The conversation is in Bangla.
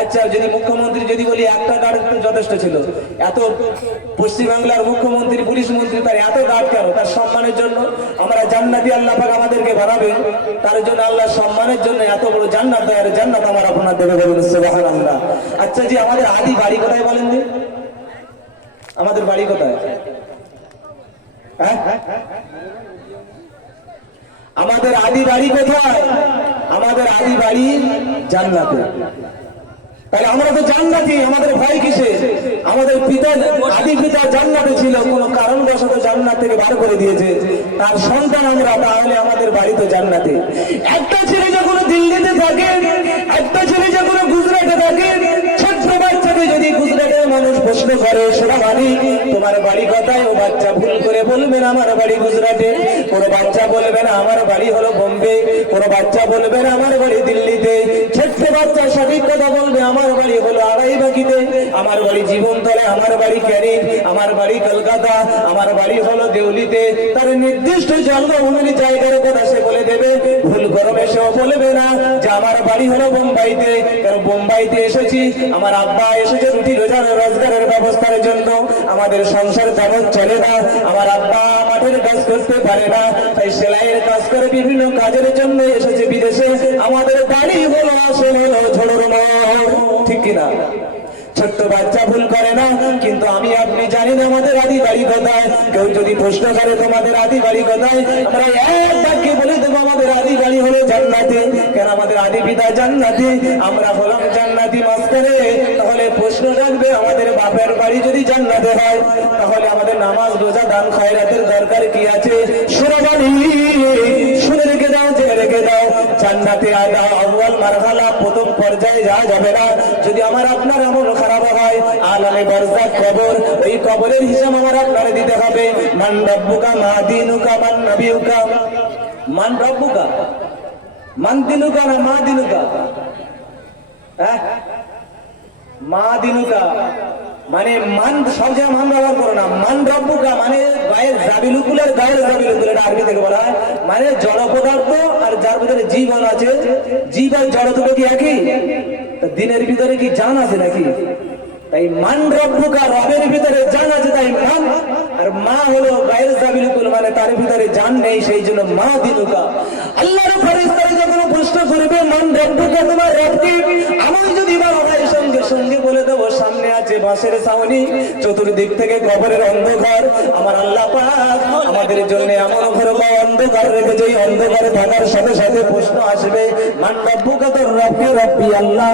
আচ্ছা, যদি মুখ্যমন্ত্রী যদি বলি একটা গার্ড যথেষ্ট ছিল, এত পশ্চিমবাংলার মুখ্যমন্ত্রী পুলিশ মন্ত্রী তার এত গার্ড কেন? তার সম্মানের জন্য আমরা জান্নাতি, আল্লাহ পাক আমাদেরকে বানাবেন, তার জন্য আল্লাহ সম্মানের জন্য এত বড় জান্নাত দেয়। আর জান্নাত আমার আপনার দেবে, বলুন সুবহানাল্লাহ। আচ্ছা জি, আমাদের আদি বাড়ি কোথায় বলেন জি? আমাদের বাড়ি কোথায়? আমাদের আদি বাড়ি কোথায়? আমাদের আদি বাড়ি জান্নাতে। তাহলে আমরা তো জান্নাতি, আমাদের ভয় কিসে? আমাদের পিতা, আদি পিতা জান্নাতে ছিল, কোন কারণবশত জান্নাত থেকে বার করে দিয়েছে, তার সন্তান আমরা, তাহলে আমাদের বাড়ি তো জান্নাতে। একটা ছেলে যখন দিল্লিতে থাকে, একটা ছেলে যখন গুজরাটে থাকে, ছোট্ট বাচ্চাকে যদি গুজরাটের মানুষ প্রশ্ন করে, সোনা বাড়ি তোমার বাড়ি কোথায়, ও বাচ্চা ভুল করে বলবে না আমার বাড়ি গুজরাটে, কোনো বাচ্চা বলবে না আমার বাড়ি হলো বোম্বে, কোনো বাচ্চা বলবে না আমার বাড়ি দিল্লিতে, ছোট্ট বাচ্চা সঠিক কথা বলবে আমার বাড়ি হলো আড়াইবাগিতে, আমার বাড়ি জীবনতলে, আমার বাড়ি ক্যানিং, আমার বাড়ি কলকাতা, আমার বাড়ি হলো দেউলিতে। তার নির্দিষ্ট জন্মভূমির জায়গার কথা সে বলে দেবে, ভুল গরমে সেও বলবে না যে আমার বাড়ি হলো বোম্বাইতে, কারণ বোম্বাইতে এসেছি, আমার আব্বা এসেছে রুটি রোজগারের ব্যবস্থার জন্য, আমাদের সংসার তেমন চলে না, আমার আব্বা মাঠের কাজ করতে পারে না, তাই সেলাইয়ের কাজ করে বিভিন্ন কাজের জন্য এসেছে বিদেশে, আমাদের বাড়ি হলো আসলে ঝড়ের মহল, ঠিক কিনা? ছোট্ট বাচ্চা ভুল করে না, কিন্তু আমি আপনি জানি না আমাদের আদি বাড়ি কোথায়। কেউ যদি প্রশ্ন করে তোমাদের আদি বাড়ি কোথায়, আমরা এক বাক্যে বলে দেবো আমাদের আদি বাড়ি হলো জান্নাতে। কেন? আমাদের আদি পিতা জান্নাতি, আমরা হলাম জান্নাতি মাস্টারে। তাহলে প্রশ্ন রাখবে, আমাদের বাপের বাড়ি যদি জান্নাতে হয়, তাহলে আমাদের নামাজ রোজা দান খয়রাতের দরকার কি আছে? শুনে বলি, শুনে রেখে দাও, জেনে রেখে দাও, জান্নাতে আউয়াল মারহালা, প্রথম পর্যায়ে যাওয়া যাবে না। যদি আমার আপনার এমন খারাপ হয়, আলামে বারজাখ কবর, ওই কবরের হিসাব আমার আপনারে দিতে হবে। মান রব্বুকা মা দীনুকা মান নবিয়ুকা, মান রব্বুকা মান দিনুকা না মা দিনুকা? মা দিনুকা মানে মান, সব জায়গায় মান ব্যবহার করো না। মান রব্বুকা মানে গায়ের জাবিলুকুলের গায়ের জাবিলুকুল, এটা আরবি থেকে বলা হয়, মানে জড় পদার্থ আর যার ভিতরে জীবন আছে, জীব আর জড় দুটো কি একই? দিনের ভিতরে কি জান আছে নাকি? তাই মান রব্বুকা, রবের ভিতরে জান আছে, তাই মান। আর মা হলো গায়ের জাবিলুকুল, মানে তার ভিতরে জান নেই, সেই জন্য মা দিনুকা। আল্লাহর ফেরেশতারা যখন প্রশ্ন করবে মান রব্বুকা, তোমার রব কি? আমি যদি বাবাই সঙ্গে সঙ্গে বলে দেবো, সামনে আছে বাঁশের ছাউনি, চতুর্দিক থেকে কবরের অন্ধকার, আমার আল্লাহ পাক আমাদের জন্য এমন ঘর বা অন্ধকার রেখেছে, এই অন্ধকারে থাকার সাথে সাথে প্রশ্ন আসবে মান রব্বুকা, তোর রব কে? রব্বি আল্লাহ।